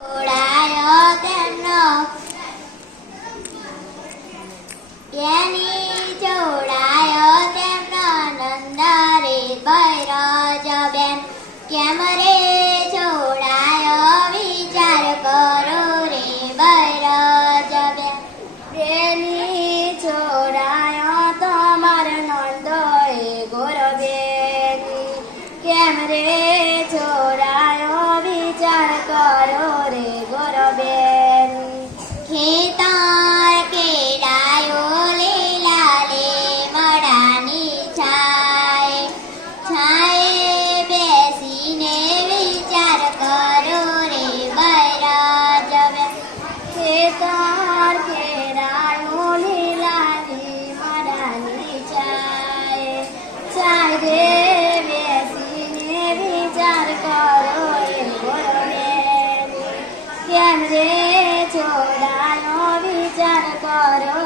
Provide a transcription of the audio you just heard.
જોડાયો તેમનો એની જોડાયો તેમનો નંદ રે બૈરાજબેન કેમ રે જોડાયો વિચાર કરો રે બૈરાજબેન એની જોડાયો તમાર નંદ ગોરબેન કેમ રે જોડાયો વિચાર કરો રે ગોરબેન ખેતર કેડાયો લીલા લે મડાની છાય છાયે બેસીને વિચાર કરો રે બૈરાજબેન ખેતર કેરાયો લીલાની મડાની છાય છાયે બેસીને વિચાર કરો રે ગોરબેન કેમ રે જોડાયો વિચાર કરો